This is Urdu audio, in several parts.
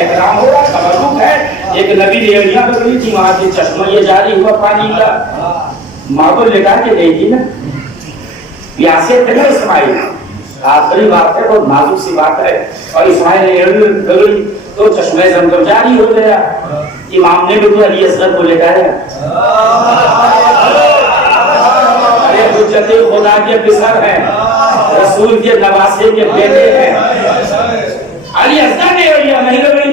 احترام ہو رہا تبرک ہے. ایک نبی نے ایڑیاں پکڑی تھی وہاں سے چشمہ یہ جاری ہوا پانی کا. ماں کو لٹا کے گئی تھی نا, پیاسے تھے نا اسماعیل. آخری بات ہے, بہت نازک سی بات ہے. اور اسماعیل نے ایڑی پکڑی تو چشمہ زمزم جاری ہو گیا. امام نے بھی تو علی اصغر کو لٹایا. ارے حجت خدا کے پسر ہیں, رسول کے نواسے کے بیٹے ہیں. علی اصغر نے ایڑیاں نہیں لگائی.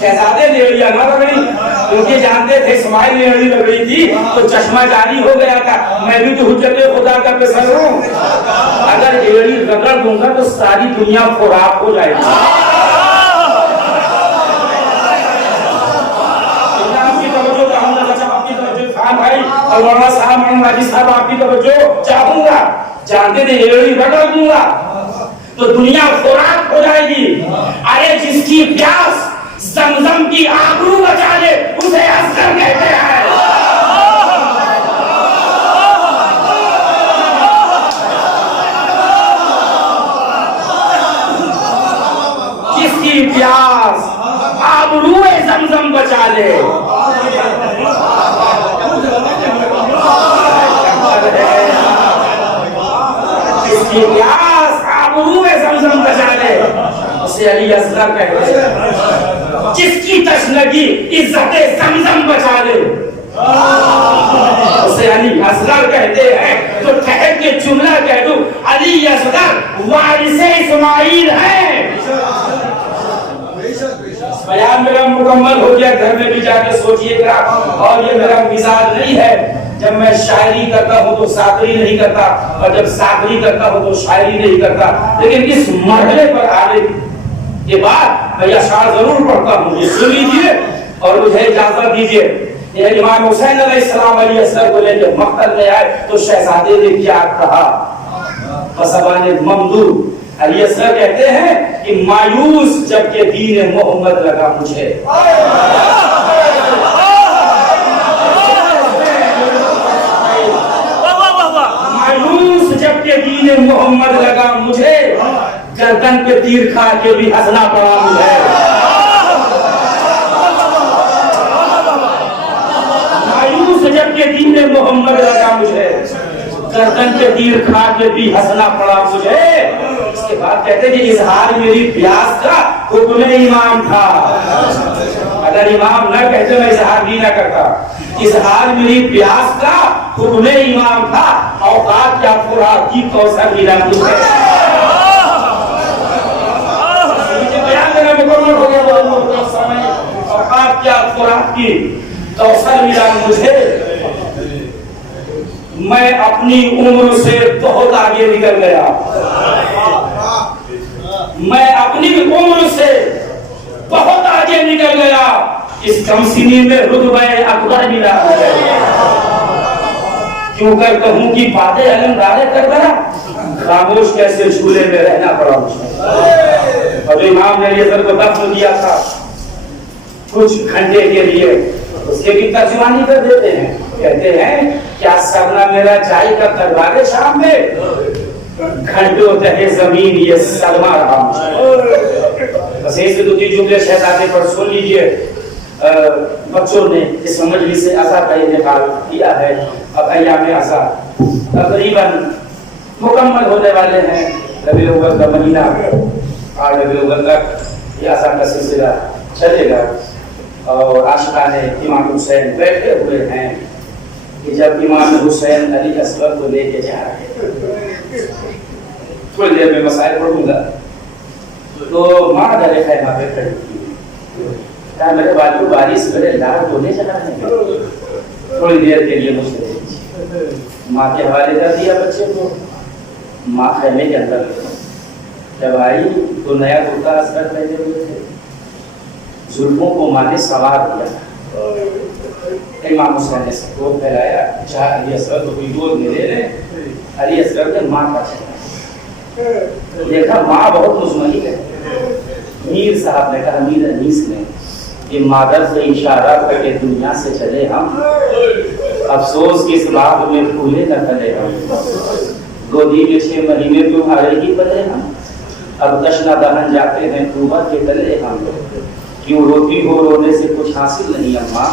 شہزادے نے ایڑیاں نہ لگائی کیونکہ جانتے تھے اسماعیل نے ایڑی لگائی تھی تو چشمہ جاری ہو گیا تھا. میں بھی تو حجت خدا کا پسر ہوں. اگر ایڑی رگڑ دوں گا تو ساری دنیا خوراک ہو جائے گی. اور مولانا صاحب مولانا راجی صاحب آپ کی توجہ چاہوں گا. جانتے تھے ایڑی رگڑ دوں گا تو دنیا خوراک ہو جائے گی. ارے جس کی پیاس زمزم کی آبرو بچا لے اسے اصغر کہتے ہیں. جس کی پیاس آبرو زمزم بچا لے. جس کی پیاس آبرو زمزم بچا لے اسے علی اصغر کہتے ہیں. جس کی تشنگی عزت زمزم بچا لے اسے علی اصغر کہتے ہیں. تو ٹھہر کے جملہ کہہ دوں, علی اصغر وارث اسماعیل ہیں. بیان میرا مکمل ہو گیا, گھر میں بھی جا کے سوچئے گا. اور یہ میرا مزاج نہیں ہے, جب میں شاعری کرتا ہوں تو ساکری نہیں کرتا, اور جب ساکری کرتا ہوں تو شاعری نہیں کرتا. لیکن اس مرحلے پر آنے کے بعد میں اشعار ضرور پڑھتا ہوں, یہ سن لیجیے اور مجھے اجازت دیجیے. یہ امام حسین علیہ السلام علی اصغر کو لے کے مقتل میں آئے تو شہزادے نے کیا کہا؟ فسبان ممدود. علی اصغر کہتے ہیں کہ مایوس جب کہ دین محمد لگا مجھے. مایوس جب کہ دین محمد لگا مجھے, گردن پہ تیر کھا کے بھی ہنسنا پڑا مجھے. مایوس جب کہ دین محمد لگا مجھے, گردن پہ تیر کھا کے بھی ہنسنا پڑا مجھے. اس کے بعد کہتے ہیں کہ اظہار میری پیاس کا حکم امام تھا. اگر امام نہ کہتے میں اظہار بھی نہ کرتا. اظہار میری پیاس کا حکم امام تھا. اوقات کیا خوراک کی کوثر ملا مجھے. اوقات کیا خوراک کی کوثر ملا مجھے. میں اپنی عمر سے بہت آگے نکل گیا. میں اپنی عمر سے بہت آگے نکل گیا. اس کم سنی میں رتبہ اکبر ملا مجھے. کیوں کر کہوں کی باتیں علمدارے کر گیا, خاموش کیسے جھولے میں رہنا پڑا مجھے. اور امام نے یہ سر کو دفن کیا تھا کچھ گھنٹے کے لیے, اس کے بھی ترجمانی کر دیتے ہیں. کہتے ہیں کیا سرنا میرا جائے کا دربار شام میں, گھنٹوں تہ زمین یہ صدمہ رہا مجھے. بس ایسے دو تین جملے شہزادے پر سن لیجئے. بچوں نے اس مجلس سے عزا کا انعقاد کیا ہے. اب ایام عزا تقریباً مکمل ہونے والے ہیں. ربیع الاول کا مہینہ, آج ربیع الاول تک یہ عزا کا سلسلہ چلے گا. اور عاشقان امام حسین بیٹھے ہوئے ہیں کہ جب امام حسین علی اصغر کو لے کے جا رہے ہیں. تھوڑی دیر میں مسائل پڑھوں گا. تو ماں در خیمہ پہ کھڑی تھی, کہا میرے والد وارث میرے لال دھونے جا رہے ہیں, تھوڑی دیر کے لیے مجھے دے دیجیے. ماں کے حوالے کر دیا بچے کو. ماں خیمے کے اندر جب آئی تو نیا کرتا اصغر پہنے ہوئے تھے, زلفوں کو ماں نے سوار دیا. امام حسین نے سب کو پھیلایا, چاہ علی اصغر کو کوئی گود میں لے لے. علی اصغر نے ماں کا چہرہ دیکھا, ماں بہت مطمئن ہے. میر صاحب نے کہا, میر انیس نے, کہ مادر سے اشارہ کر کے دنیا سے چلے ہم, افسوس کس باغ میں پھولے نہ پھلے ہم، گودی کے 6 مہینے تمہارے ہی پلے ہم، اب تشنا دہن جاتے ہیں توبہ کے تلے ہم، کیوں روتی ہو رونے سے کچھ حاصل نہیں اماں،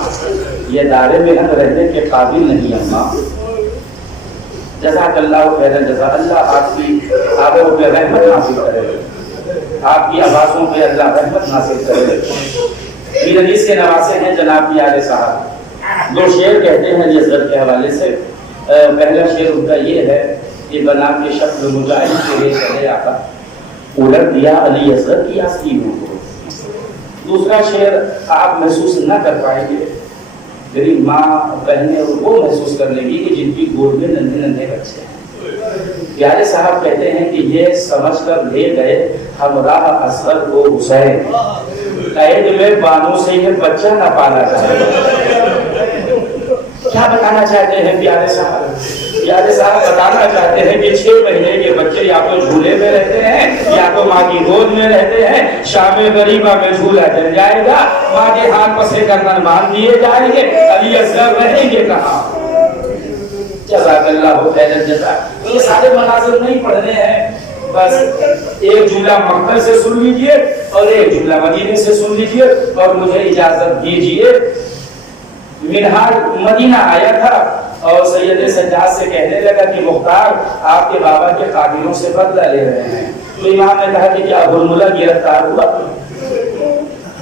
یہ دارے میں ہم رہنے کے قابل نہیں اماں۔ جزاک اللہ خیرا جزا، اللہ آپ کی آبوں پہ رحمت نازل کرے، آپ کی آوازوں پہ اللہ رحمت نازل کرے۔ پیر حدیث کے نواسے ہیں جناب پیارے صاحب، 2 شعر کہتے ہیں یزد کے حوالے سے۔ پہلا شعر ان کا یہ ہے کہ بنا کے شکل مجاہد تیرے چلے آقا، الٹ دیا علی یزد کی آستینوں کو۔ دوسرا شعر آپ محسوس نہ کر پائیں گے، میری ماں بہنیں وہ محسوس کر لیں گی کہ جن کی گود میں ننھے ننھے بچے ہیں۔ پیارے صاحب کہتے ہیں کہ یہ سمجھ کر لے گئے ہمراہ اصغر کو حسین، قید میں بانوں سے یہ بچہ نہ پالا جائے۔ کیا بتانا چاہتے ہیں پیارے صاحب؟ پیارے صاحب بتانا چاہتے ہیں کہ 6 مہینے کے بچے یا تو جھولے میں رہتے ہیں یا تو ماں کی گود میں رہتے ہیں، شام غریبہ میں جھولا چل جائے گا، ماں کے ہاتھ پسے گردن باندھ دیے جائیں گے، علی اصغر رہیں گے کہاں؟ جزاک اللہ خیر الجزا۔ یہ سارے مناظر نہیں پڑھنے ہیں، بس ایک جملہ مکہ سے سن لیجئے اور ایک جملہ مدینے سے سن لیجئے، اور مجھے اجازت دیجئے۔ منہاج مدینہ آیا تھا اور سید سجاد سے کہنے لگا کہ مختار آپ کے بابا کے قاتلوں سے بدلہ لے رہے ہیں۔ تو امام نے کہا کہ کیا ہرملہ گرفتار ہوا؟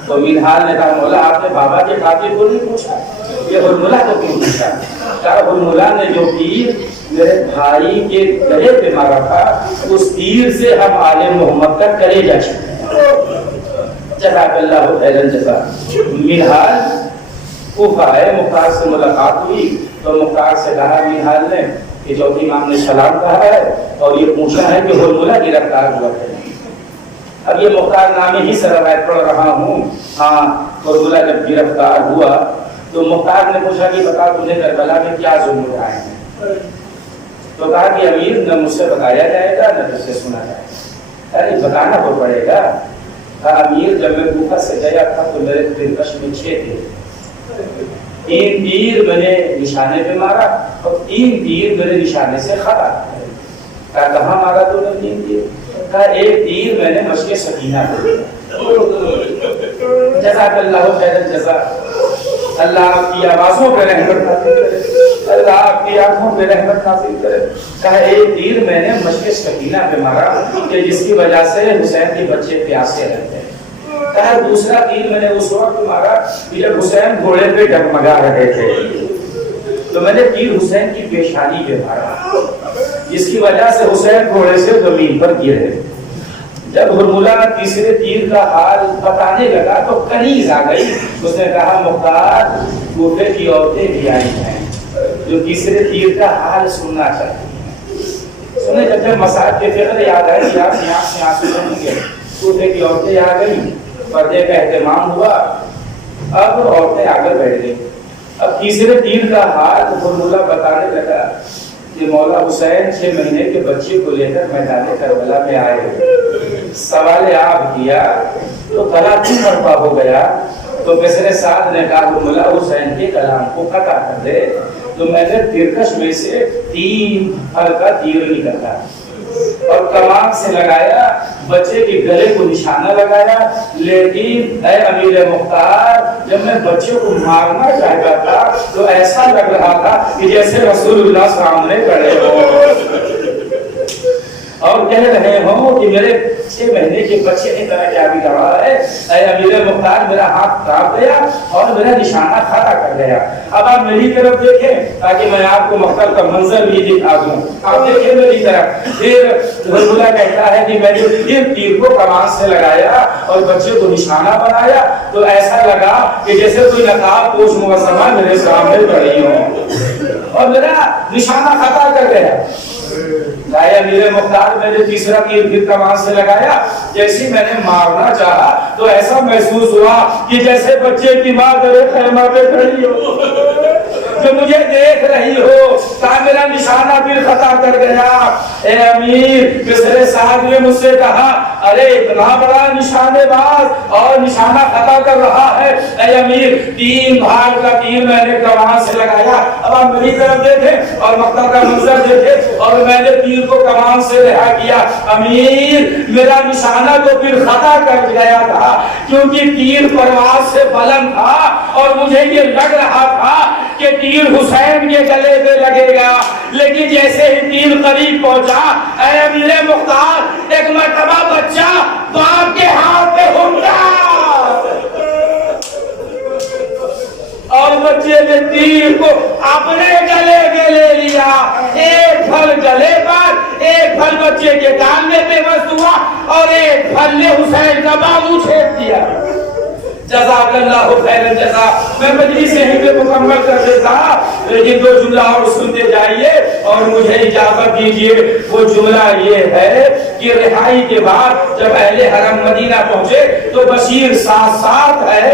تو منہاج نے کہا مولا آپ نے بابا کے قاتل کو نہیں پوچھا، یہ ہرملہ کو کیوں پوچھا؟ کہا ہرملہ نے جو تیر میرے بھائی کے گلے پہ مارا تھا اس تیر سے ہم آل محمد کا کلیجہ چھیڑے۔ جزاک اللہ خیر الجزا۔ منہاج کوفہ ہے، مختار سے ملاقات ہوئی تو مختار سے کہا منہاج نے کہ چوتھی امام نے سلام کہا ہے اور یہ پوچھا ہے کہ ہرملہ گرفتار ہوا ہے۔ اب یہ مختار نامی ہی سے روایت پڑھ رہا ہوں۔ ہاں، ہرملہ جب گرفتار ہوا تو مختار نے پوچھا کہ بتا تجھے کربلا میں کیا ظلم اٹھائے ہیں؟ تو کہا کہ امیر نہ مجھ سے بتایا جائے گا نہ تجھ سے سنا جائے گا۔ ارے بتانا تو پڑے گا۔ کہا امیر جب میں کوفہ سے گیا تھا تو میرے دلکش میں 6 تھے، 3 تیر میں نے نشانے پہ مارا اور 3 تیر میرے نشانے سے خطا۔ کہا کہاں مارا تو نے 3 تیر؟ کہا ایک تیر میں نے مشق سکینہ پہ۔ جزاک اللہ خیر الجزا۔ اللہ آپ کی آوازوں پہ رحمت نازل کرے، اللہ آپ کی آنکھوں پہ رحمت نازل کرے۔ کہا ایک تیر میں نے مشق سکینہ پہ مارا کہ جس کی وجہ سے حسین کے بچے پیاسے رہتے ہیں۔ کہا دوسرا تیر میں نے اس وقت مارا جب حسین گھوڑے پہ ڈگمگا رہے تھے، تو میں نے تیر حسین کی پیشانی پہ مارا جس کی وجہ سے حسین گھوڑے سے زمین پر گرے۔ جب ہرملہ تیسرے تیر کا حال بتانے لگا تو کنیز آ گئی، اس نے کہا مختار کوفے کی عورتیں بھی آئی ہیں جو تیسرے تیر کا حال سننا چاہتی ہیں۔ سنے جب مساج کے فکر یاد آئے یار یہاں سے آنسو بن گئے، کوفے کی عورتیں آ گئی، پردے کا اہتمام ہوا، اب عورتیں آگے بیٹھ گئی۔ اب تیسرے تیر کا حال ہرملہ بتانے لگا کہ مولا حسین 6 مہینے کے بچے کو لے کر میدان کربلا میں آئے، سوال آپ کیا تو گلا کیوں مرفع ہو گیا؟ تو مصر سعد نے کہا مولا حسین کے کلام کو قطع کر دے، تو میں نے ترکش میں سے 3 ہلکا تیر نکالا اور کمان سے لگایا، بچے کے گلے کو نشانہ لگایا، لیکن اے امیر مختار جب میں بچے کو مارنا چاہتا تھا تو ایسا لگ رہا تھا کہ جیسے رسول اللہ سامنے کھڑے ہو اور کہہ رہے ہوں کہ میرے 6 مہینے کے بچے کی طرح کیا بھی رہا ہے۔ اے امیر مختار میرا ہاتھ کاپ گیا اور میرا نشانہ کھڑا کر گیا۔ اب آپ میری طرف دیکھیں تاکہ میں آپ کو مقتل کا منظر بھی دکھا دوں، آپ دیکھیں میری طرف۔ پھر ہرملہ کہتا ہے کہ میں نے پھر تیر کو کمان سے لگایا اور بچے کو نشانہ بنایا تو ایسا لگا کہ جیسے کوئی نقاب پوش معظمہ میرے سامنے کھڑی ہو اور میرا نشانہ خطا کر گیا۔ لایا میرے مختار میں نے تیسرا تیر پھر کمان سے لگایا، جیسی میں نے مارنا چاہا تو ایسا محسوس ہوا کہ جیسے بچے کی ماں در خیمہ پہ کھڑی ہو جو مجھے دیکھ رہی ہو، کہا میرا نشانہ پھر خطا کر گیا۔ اے امیر مصر سعد نے مجھ سے کہا ارے اتنا بڑا نشانے باز اور نشانہ خطا کر رہا ہے، اے امیر 3 بھار کا تیر میں نے کمان سے لگایا، اب آپ میری طرف دیکھیں اور مقتل کا منظر دیکھیں، اور میں نے تیر کو کمان سے رہا کیا۔ امیر میرا نشانہ تو پھر خطا کر گیا تھا، کیونکہ تیر پرواز سے بلند تھا اور مجھے یہ لگ رہا تھا کہ تیر حسین کے گلے پہ لگے گا، لیکن جیسے ہی تیر قریب پہنچا، اے امیر مختار، ایک مرتبہ بچہ باپ کے ہاتھ پہ ہو گیا اور بچے نے تیر کو اپنے گلے میں لے لیا، ایک پھل گلے پر، ایک پھل بچے کے کان میں پیوست ہوا اور ایک پھل نے حسین کا بازو چھید دیا۔ جزاک اللہ خیر الجزا۔ میں مجلس یہیں پہ مکمل کر دیتا، لیکن 2 جملہ اور سنتے جائیے اور مجھے اجازت دیجیے۔ وہ جملہ یہ ہے کہ رہائی کے بعد جب اہل حرم مدینہ پہنچے تو بشیر ساتھ ہے،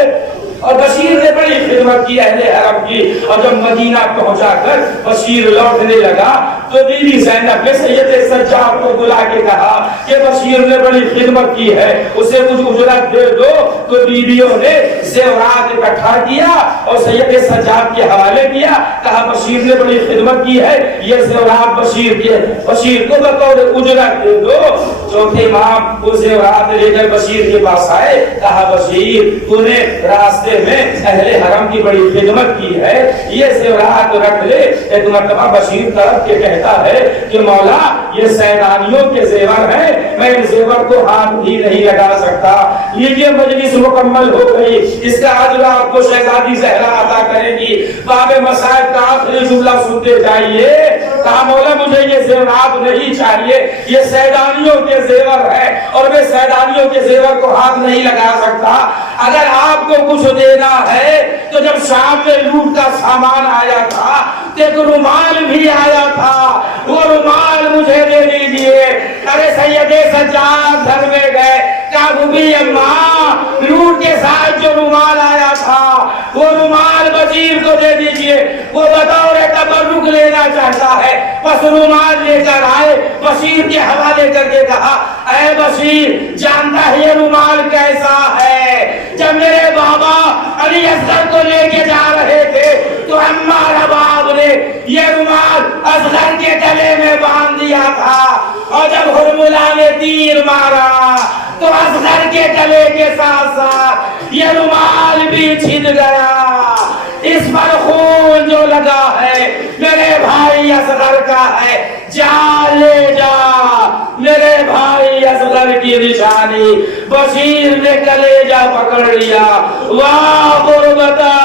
اور بشیر نے بڑی خدمت کی اہل حرم کی، اور جب مدینہ پہنچا کر بشیر لوٹنے لگا تو بی بی زینب نے سید سجاد کو بلا کے کہا کہ بشیر نے بڑی خدمت کی ہے، اسے کچھ اجرت دے دو۔ تو بیویوں نے زیورات اکٹھا کیا اور سید سجاد کے حوالے کیا، کہا بشیر نے بڑی خدمت کی ہے، یہ زیورات بشیر کو بطور اجرت دے دو۔ چوتھے امام وہ زیورات لے کر بشیر کے پاس آئے، کہا بشیر تو نے راستے میں اہل حرم کی بڑی خدمت کی ہے، یہ زیورات رکھ لے۔ ایک مرتبہ بشیر طرف کے کہتا ہے کہ مولا یہ سیدانیوں کے زیور ہیں، میں ان زیور کو ہاتھ بھی نہیں لگا سکتا۔ یہ مجلس مکمل ہو گئی، اس کا اجر آپ کو شہزادی زہرا عطا کرے گی۔ باب مسائب کا آخری جملہ سنتے جائیے، کہا مولا مجھے یہ زیورات نہیں چاہیے، یہ سیدانیوں کے زیور ہے اور میں سیدانیوں کے زیور کو ہاتھ نہیں لگا سکتا۔ اگر آپ کو کچھ دینا ہے تو جب شام میں لوٹ کا سامان آیا تھا تو ایک رومال بھی آیا تھا، وہ رومال مجھے دے دیجیے۔ ارے سید سجاد گھر میں گئے، کہا بھوبی اماں لوٹ کے ساتھ جو رومال آیا تھا وہ رومال بشیر کو دے دیجیے، وہ بطور تبرک لینا چاہتا ہے۔ بس رومال لے کر آئے، بشیر کے حوالے کر کے کہا اے بشیر جانتا ہے یہ رومال کیسا ہے؟ جب میرے بابا علی اصغر کو لے کے جا رہے تھے تو عمار اباب نے یہ رومال اصغر کے گلے میں باندھ دیا تھا، اور جب ہرملا نے تیر مارا تو اصغر کے گلے کے ساتھ ساتھ یہ رومال بھی چھن گیا۔ اس پر خون جو لگا ہے میرے بھائی اصغر کا ہے، جا لے جا میرے بھائی اصغر کی نشانی۔ بشیر نے کلیجہ پکڑ لیا، واہ غربتا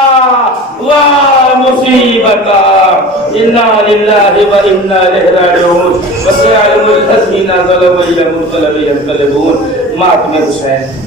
واہ مصیبتا، انا للہ و انا الیہ راجعون، وسيعلم الذين ظلموا الى منقلب ينقلبون۔ ماتم حسین